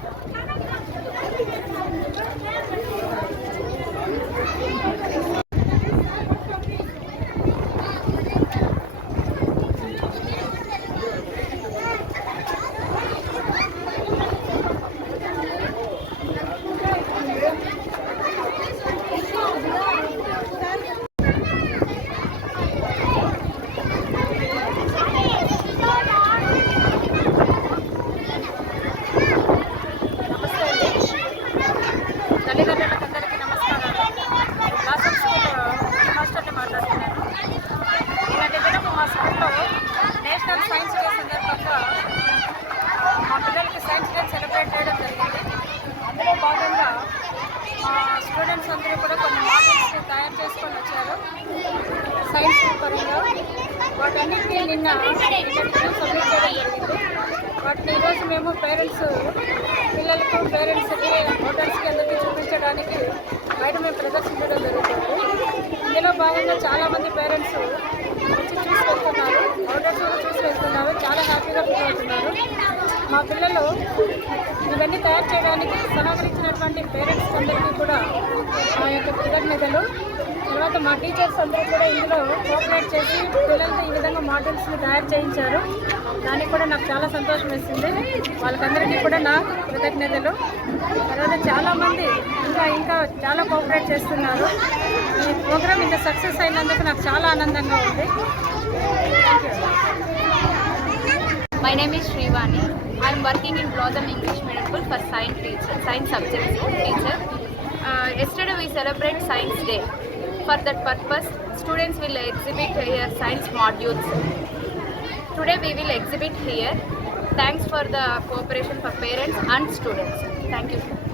Come on. అందరూ కూడా కొన్ని మోడల్స్ తయారు చేసుకొని వచ్చారు. సైన్స్ పరంగా వాటన్నిటిని నిన్న సబ్మిట్ చేయడం జరిగింది వాటిని ఈరోజు మేము పేరెంట్స్ పిల్లలకు పేరెంట్స్కి హోటల్స్కి అందరికీ చూపించడానికి బయట మేము ప్రదర్శించడం జరుగుతుంది. ఇందులో భాగంగా చాలామంది పేరెంట్స్ వచ్చి చూసి వెళ్తున్నారు. హోటల్స్ కూడా చూసి వెళ్తున్నారు. చాలా హ్యాపీగా ఫీల్ అవుతున్నారు. మా పిల్లలు ఇవన్నీ తయారు చేయడానికి సహకరించినటువంటి పేరెంట్స్ అందరికీ కూడా మా యొక్క కృతజ్ఞతలు. తర్వాత మా టీచర్స్ అందరూ కూడా ఇందులో కోఆపరేట్ చేసి పిల్లలతో ఈ విధంగా మోడల్స్ని తయారు చేయించారు. దానికి కూడా నాకు చాలా సంతోషం వేసింది. వాళ్ళకందరికీ కూడా నా కృతజ్ఞతలు. తర్వాత చాలామంది ఇంకా ఇంకా చాలా కోఆపరేట్ చేస్తున్నారు. ఈ ప్రోగ్రామ్ ఇంత సక్సెస్ అయినందుకు నాకు చాలా ఆనందంగా ఉంది. My name is Shrivani. I am working in Blossom English Middle School for science teacher, science subjects teacher. Uh, yesterday we celebrate Science Day. For that purpose, students will exhibit here science modules. Today we will exhibit here. Thanks for the cooperation for parents and students. Thank you.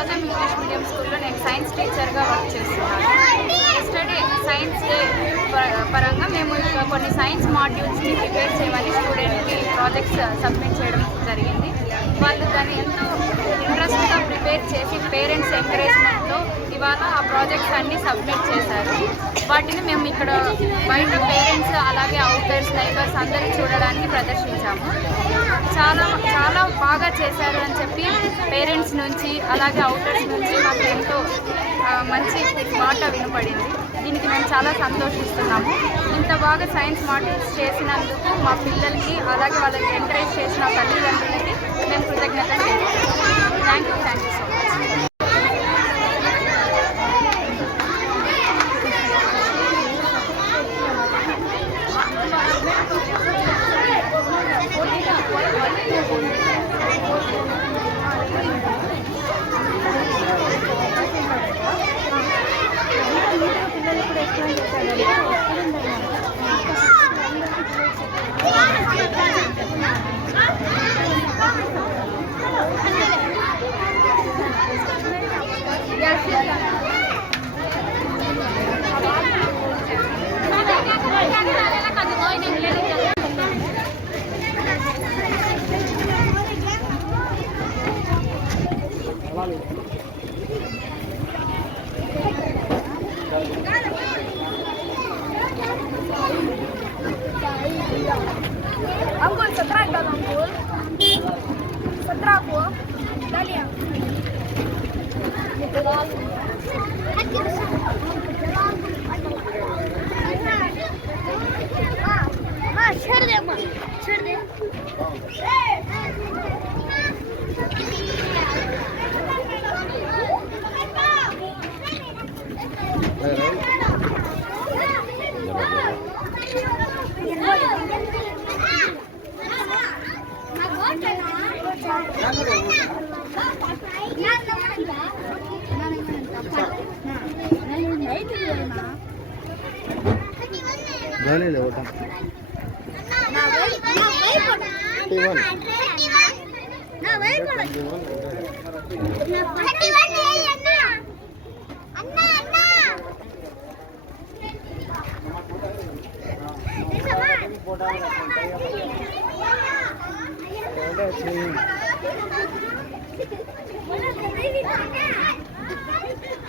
Blossom English medium స్కూల్లో నేను science టీచర్గా work చేస్తున్నాను. Yesterday science day పరంగా మేము కొన్ని science మాడ్యూల్స్ని prepare చేయమని స్టూడెంట్కి projects uh, submit చేయడం జరిగింది. వాళ్ళు దాన్ని ఎంతో మోటివేట్ చేసి పేరెంట్స్ ఎంకరేజ్మెంట్తో ఇవాళ ఆ ప్రాజెక్ట్స్ అన్నీ సబ్మిట్ చేశారు. వాటిని మేము ఇక్కడ బయట పేరెంట్స్ అలాగే అవుటర్స్ నైబర్స్ అందరూ చూడడానికి ప్రదర్శించాము. చాలా చాలా బాగా చేశారు అని చెప్పి పేరెంట్స్ నుంచి అలాగే అవుటర్స్ నుంచి మాకు ఎంతో మంచి మాట వినపడింది. దీనికి మేము చాలా సంతోషిస్తున్నాము. ఇంత బాగా సైన్స్ మాడ్యూల్స్ చేసినందుకు మా పిల్లలకి అలాగే వాళ్ళకి ఎంకరేజ్ చేసిన తల్లిదండ్రులకి మేము కృతజ్ఞతలు thank you thank you so much Ankul सत्रह डालो अंकुल सत्रह को डालिए हाँ छोड़ दे अम्मा छोड़ दे గాలి లేవటం అన్న काय